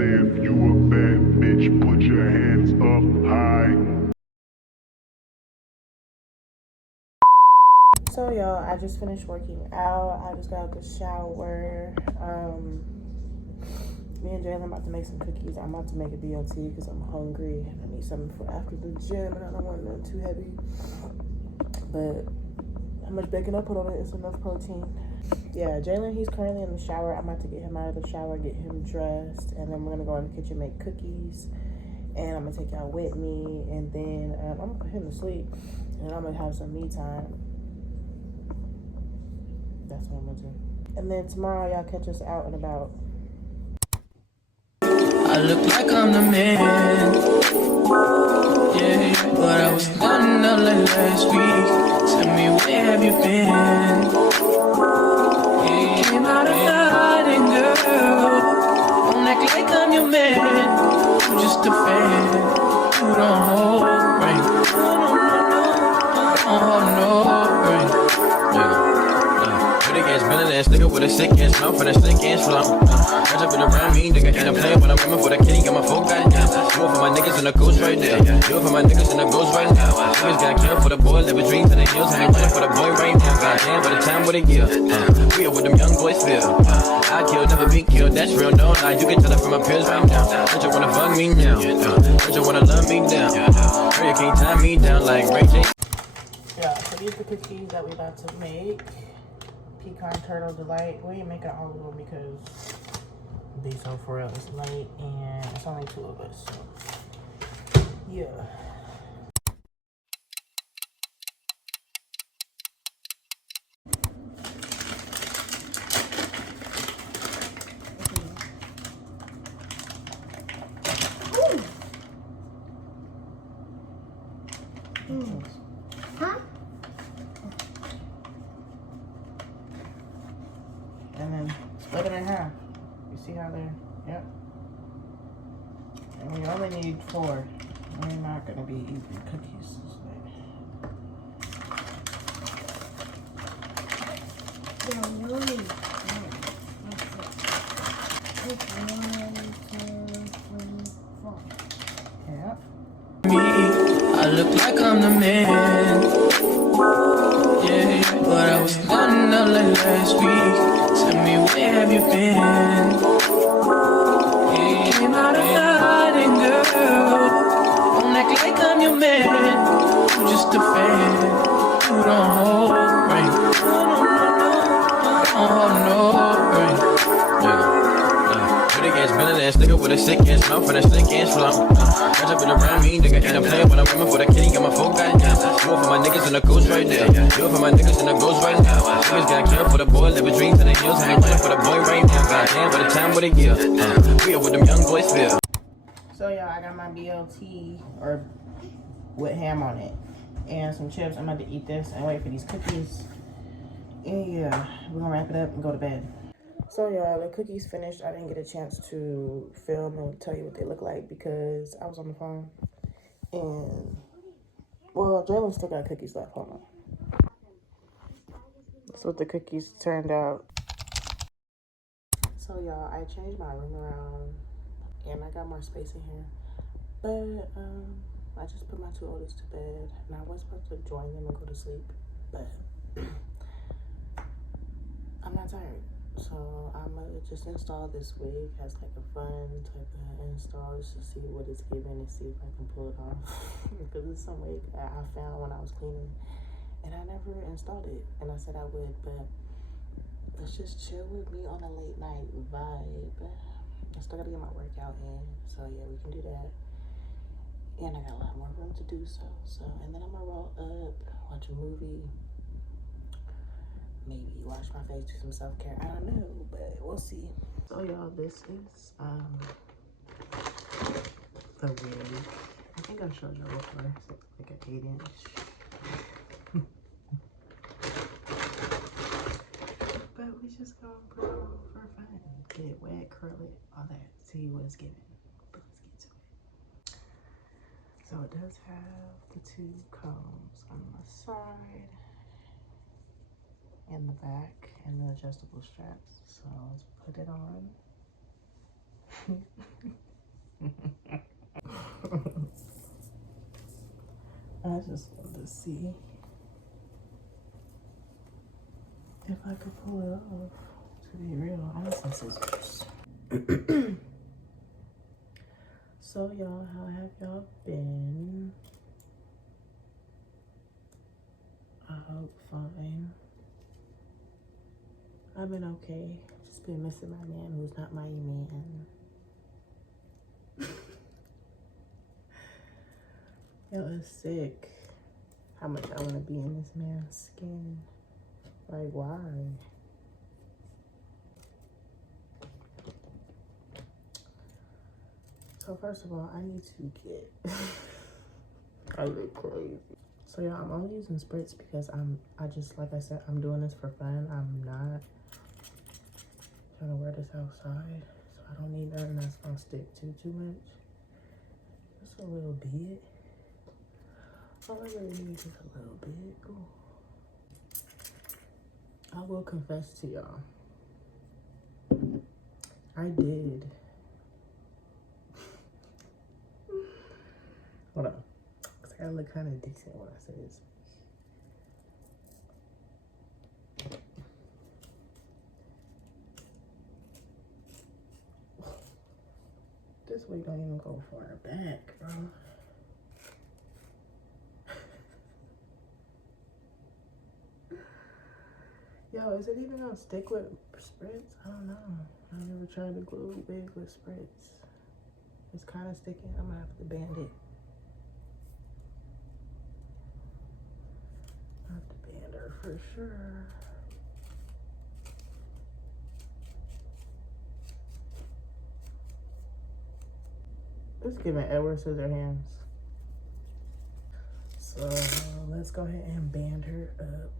say if you a bad bitch, put your hands up high. So y'all, I just finished working out. I just got out the shower. Me and Jalen about to make some cookies. I'm about to make a BLT because I'm hungry and I need something for after the gym and I don't want nothing too heavy. But how much bacon I put on it is enough protein. Yeah, Jalen, he's currently in the shower. I'm about to get him out of the shower, get him dressed, and then we're gonna go in the kitchen, make cookies, and I'm gonna take y'all with me, and then I'm gonna put him to sleep, and I'm gonna have some me time. That's what I'm gonna do. And then tomorrow, y'all catch us out and about. I look like I'm the man, yeah, but I was down out like last week. Tell me, where have you been? Yeah, came out of hiding, girl. Don't act like I'm your man. I'm just a fan. You don't hold right. Don't hold no right. Pretty ass, villain ass nigga with a sick ass mouth and a slick ass flow. Catch up in around me, nigga, and I'm playing when I'm coming for the kitty, got my phone got down. Do it for my niggas in the ghost right now. Do it for my niggas in the ghost right now. Niggas got killed for the boy, living dreams in the hills, and they running for the boy right now. Goddamn, by the time with a year, we are what them young boys feel. I kill, never be killed, that's real, no lie. You can tell it from my peers right now. Don't you wanna fuck me now? Don't you wanna love me down? Girl, you can't tie me down like Ray J. Yeah, so these are the cookies that we about to make. Pecan turtle delight. We ain't making all of them because be so for real, it's late and it's only 2 of us. So yeah. Huh? And then split it in half. You see how they're, yep. And we only need 4. We're not gonna be eating cookies this night. Yeah, really. It's 1, 2, 3, 4. Yep. Me, I look like I'm the man, yeah, but I was down out like last week. Tell me, where have you been? Yeah, came out of hiding, girl. Don't act like I'm your man. I'm just a fan. You don't hold right. Don't hold no right. Pretty ass, villain ass nigga with a sick ass mouth and a slick ass flow. Catch up in around me, nigga, and I'm playing when I'm coming for the kitty, got my phone got down. Do it for my niggas in the ghost right now. Do it for my niggas in the ghost right now. Niggas got killed for the boy, living dreams in the hills, and they running for the boy right now. Goddamn, by the time with a year, we are what them young boys feel. So y'all, I got my BLT or with ham on it and some chips. I'm about to eat this and wait for these cookies. And yeah, we're gonna wrap it up and go to bed. So y'all, the cookies finished. I didn't get a chance to film and tell you what they look like because I was on the phone. And well, Jalen still got cookies left. Hold on. That's what the cookies turned out. So y'all, I changed my room around and I got more space in here. But I just put my 2 oldest to bed and I was supposed to join them and go to sleep, but I'm not tired. So I'm gonna just install this wig as like a fun type of install just to see what it's giving and see if I can pull it off. Because it's some wig I found when I was cleaning and I never installed it. And I said I would, but let's just chill with me on a late night vibe. I still gotta get my workout in, so yeah, we can do that. And I got a lot more room to do so. And then I'm gonna roll up, watch a movie, maybe wash my face, do some self-care. I don't know, but we'll see. So y'all, this is the wig. I think I showed y'all before. It's like an 8-inch. But we just gonna put it on for fun. Get it wet, curl it, all that. See what it's giving. But let's get to it. So it does have the 2 combs on the side and the back and the adjustable straps. So let's put it on. just wanted to see if I could pull it off. To be real, I need some scissors. So y'all, how have y'all been? I hope fine. I've been okay. Just been missing my man who's not my man. Yo, it's sick how much I want to be in this man's skin. Like, why? So first of all, I need to get I look crazy. So yeah, I'm only using spritz because I just, like I said, I'm doing this for fun. I'm not trying to wear this outside. So I don't need nothing that's gonna stick too much. Just a little bit. All I really need is a little bit. Ooh. I will confess to y'all, I did. Hold on, because I gotta look kind of decent when I say this. This wig don't even go far back, bro. Yo, is it even gonna stick with spritz? I don't know. I never tried to glue a wig with spritz. It's kind of sticking. I'm gonna have to band it. I have to band her for sure. It's giving Edward Scissorhands. So let's go ahead and band her up.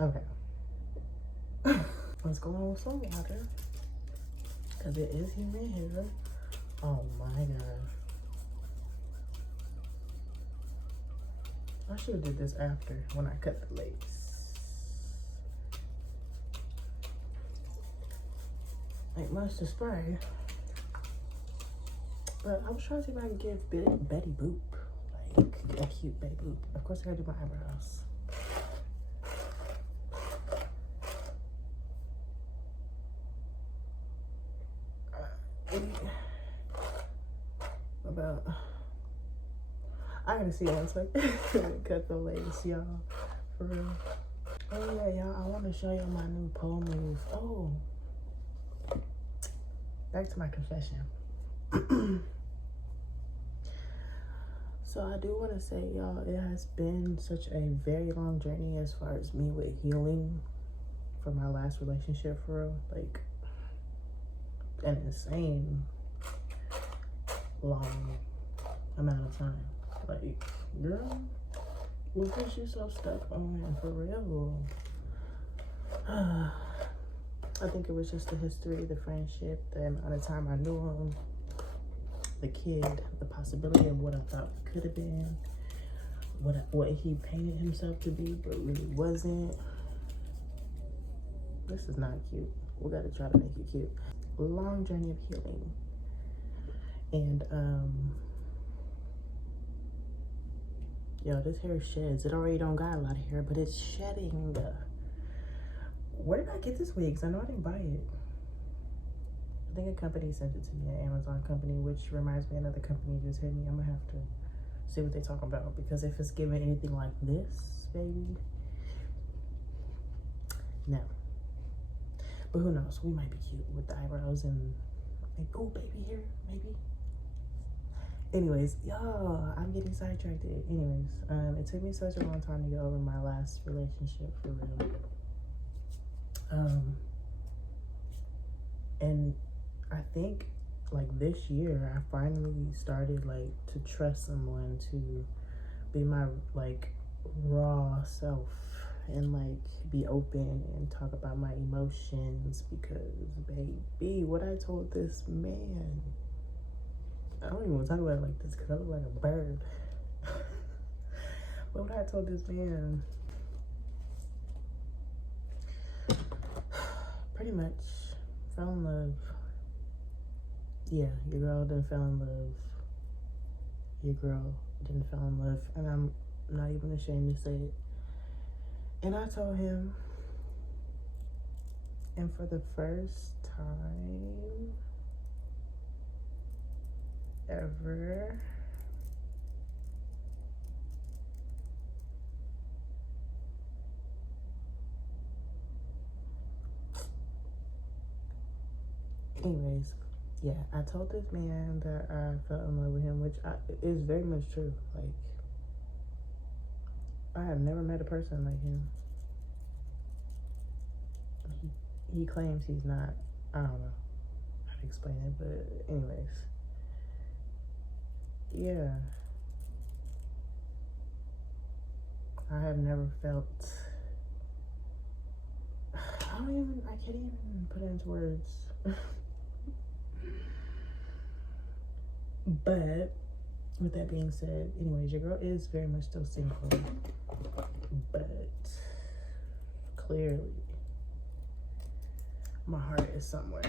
Okay. Let's go on with some water. Because it is human hair. Oh my god. I should have did this after when I cut the lace. Ain't much to spray. But I was trying to see if I can give Betty Boop. Like a cute Betty Boop. Of course I gotta do my eyebrows. I gotta see once I cut the lace, y'all. For real. Oh yeah, y'all, I want to show y'all my new pole move. Oh. Back to my confession. So I do want to say, y'all, it has been such a very long journey as far as me with healing from my last relationship, for real. Like, an insane long amount of time. Like, girl, what was you so stuck on, for real? I think it was just the history, the friendship, the amount of time I knew him, the kid, the possibility of what I thought could have been, what he painted himself to be, but really wasn't. This is not cute. We gotta try to make it cute. Long journey of healing. And, yo, this hair sheds. It already don't got a lot of hair, but it's shedding. Where did I get this wig? Because I know I didn't buy it. I think a company sent it to me, an Amazon company, which reminds me another company just hit me. I'm going to have to see what they're talking about. Because if it's giving anything like this, baby, no. But who knows? We might be cute with the eyebrows and like, oh, baby hair, maybe. Anyways, y'all, I'm getting sidetracked. Anyways, it took me such a long time to get over my last relationship, for real. And I think, like, this year, I finally started, like, to trust someone to be my, like, raw self and, like, be open and talk about my emotions because, baby, what I told this man, I don't even want to talk about it like this because I look like a bird. But what I told this man, pretty much fell in love. Yeah, your girl didn't fall in love. Your girl didn't fall in love, and I'm not even ashamed to say it. And I told him, and for the first time ever, anyways, yeah, I told this man that I fell in love with him, which is very much true. Like, I have never met a person like him. He claims he's not. I don't know how to explain it, but anyways, yeah, I have never felt. I can't even put it into words. But with that being said, anyways, your girl is very much still single, but clearly my heart is somewhere.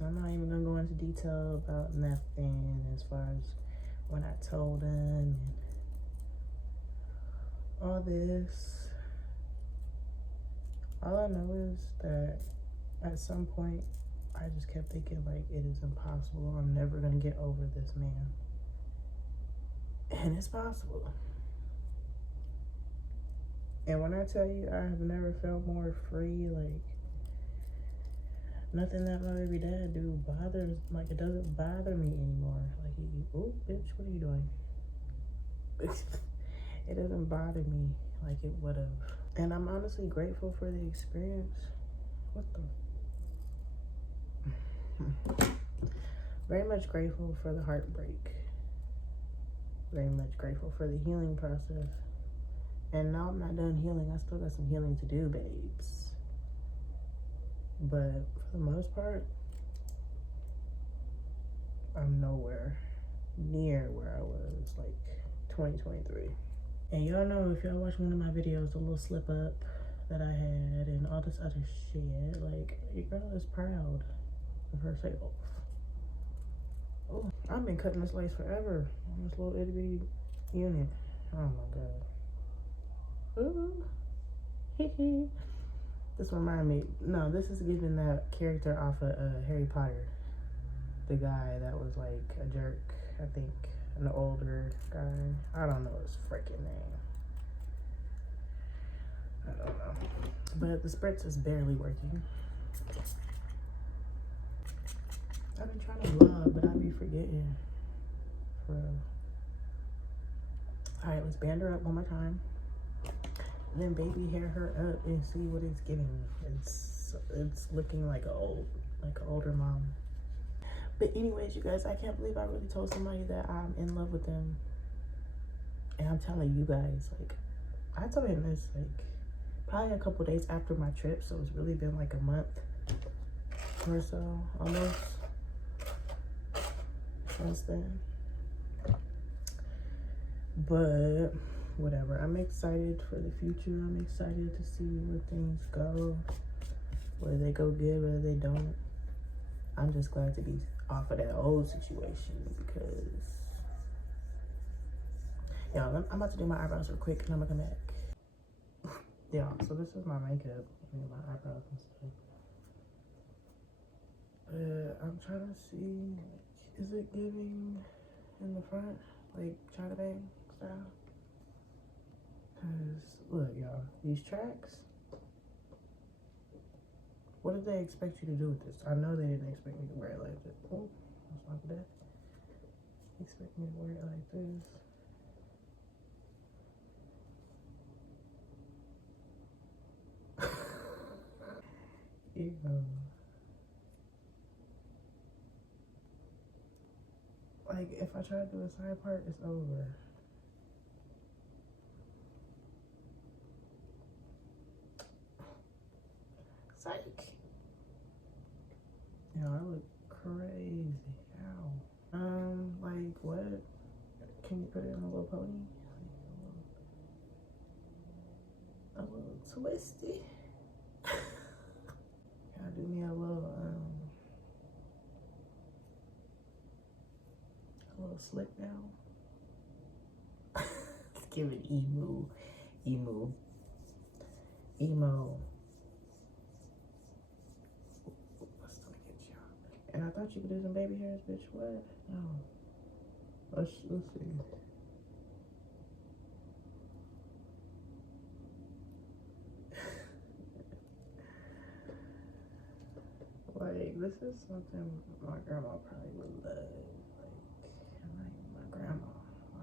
I'm not even gonna go into detail about nothing as far as when I told him and all this. All I know is that at some point I just kept thinking, like, it is impossible. I'm never gonna get over this man. And it's possible. And when I tell you I have never felt more free, like, nothing that my baby dad do bothers, like, it doesn't bother me anymore. Like, oh, bitch, what are you doing? It doesn't bother me like it would have. And I'm honestly grateful for the experience. What the? Very much grateful for the heartbreak. Very much grateful for the healing process. And now I'm not done healing. I still got some healing to do, babes. But for the most part, I'm nowhere near where I was like 2023. And y'all know, if y'all watch one of my videos, a little slip up that I had and all this other shit, like, your girl is proud of herself. Oh, I've been cutting this lace forever on this little itty bitty unit. Oh my god. Ooh. Hee. This remind me, no, this is giving that character off of Harry Potter. The guy that was like a jerk, I think, an older guy. I don't know his freaking name. I don't know. But the spritz is barely working. I've been trying to vlog, but I be forgetting. For real. Alright, let's band her up one more time. And then baby hair her up and see what it's giving. It's looking like an older mom. But anyways, you guys, I can't believe I really told somebody that I'm in love with them. And I'm telling you guys, like, I told him this like probably a couple days after my trip, so it's really been like a month or so, almost, since then. But whatever, I'm excited for the future. I'm excited to see where things go, whether they go good, whether they don't. I'm just glad to be off of that old situation because, y'all, I'm about to do my eyebrows real quick and I'm gonna come back. Y'all, so this is my makeup and my eyebrows and stuff. I'm trying to see, is it giving in the front, like China Bang style? Cause look, y'all, these tracks, what did they expect you to do with this? I know they didn't expect me to wear it like this. Oh, what's wrong with that? They expect me to wear it like this. Ew. Like, if I try to do a side part, it's over. Psych. Yo, I look crazy. Ow. Like, what? twisty. Gotta do me a little slick down. Let's give it emo. Let's get you. And I thought you could do some baby hairs, bitch. What? No. Let's see. Like, this is something my grandma probably would love. Like my grandma,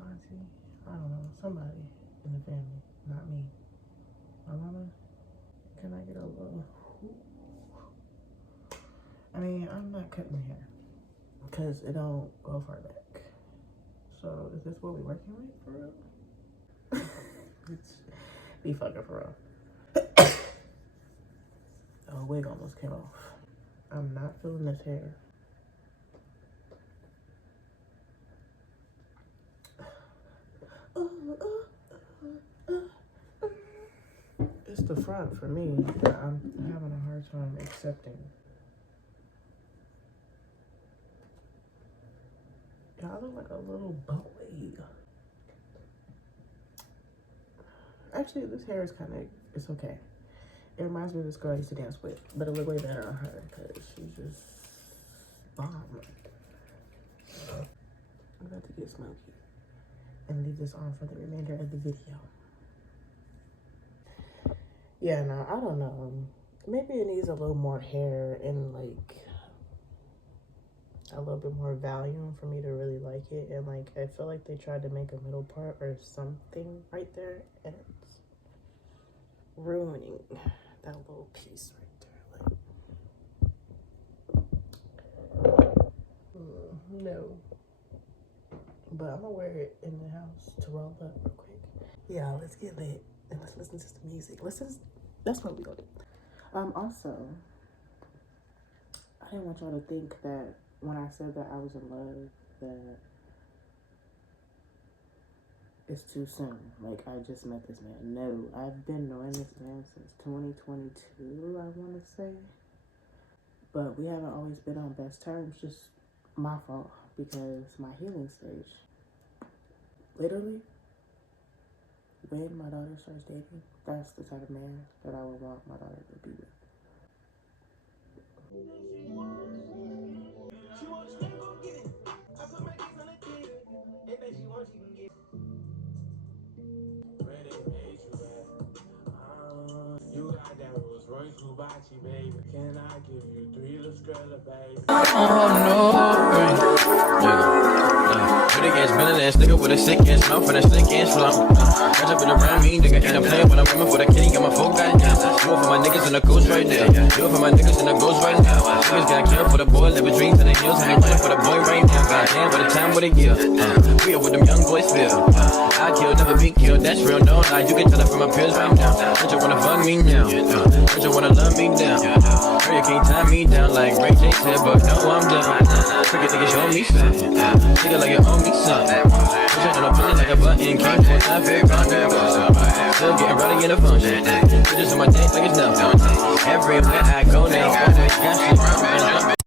auntie, I don't know, somebody in the family, not me. My mama, can I get a little? I mean, I'm not cutting hair because it don't go far back. So is this what we working with for real? It's be fucking for real. Oh, wig almost came off. I'm not feeling this hair. It's the front for me that I'm having a hard time accepting. Y'all look like a little boy. Actually, this hair is kind of, it's okay. It reminds me of this girl I used to dance with, but it looked way better on her because she's just bomb. I'm about to get smoky and leave this on for the remainder of the video. Yeah, no, I don't know. Maybe it needs a little more hair and like a little bit more volume for me to really like it. And like, I feel like they tried to make a middle part or something right there, and it's ruining that little piece right there. Like, no. But I'm gonna wear it in the house to roll up real quick. Yeah, let's get lit and let's listen to some music. That's what we gonna do. Also, I didn't want y'all to think that when I said that I was in love, that it's too soon. Like, I just met this man. No, I've been knowing this man since 2022, I want to say. But we haven't always been on best terms. Just my fault, because my healing stage. Literally, when my daughter starts dating, that's the type of man that I would want my daughter to be with. Baby, can I give you 3 little Skrilla, baby? Oh no, pretty ass villain ass nigga with a sick ass mouth and a slick ass slump. Catch up with around me, nigga, and I'm playing when I'm women for the kitty, got my phone got down. Do it for my niggas in the coast right now. Do it for my niggas in the ghost right now. Niggas got killed for the boy, living dreams in the hills, and they running for the boy right now. Goddamn, by the time what a year. We are what them young boys feel. I kill, never be killed, that's real, no lie. You can tell it from my peers right now. Bitch, you wanna fuck me now. Bitch, you wanna love me down. Girl, you can't tie me down like Ray J said, but no, I'm done. Forget nigga, show me something. Nigga like you owe me something. Push it on a pussy like a button, can't put that fair round. Still getting ready in a function. Bitches on my dick like it's nothing. Everywhere I go now, always got shit.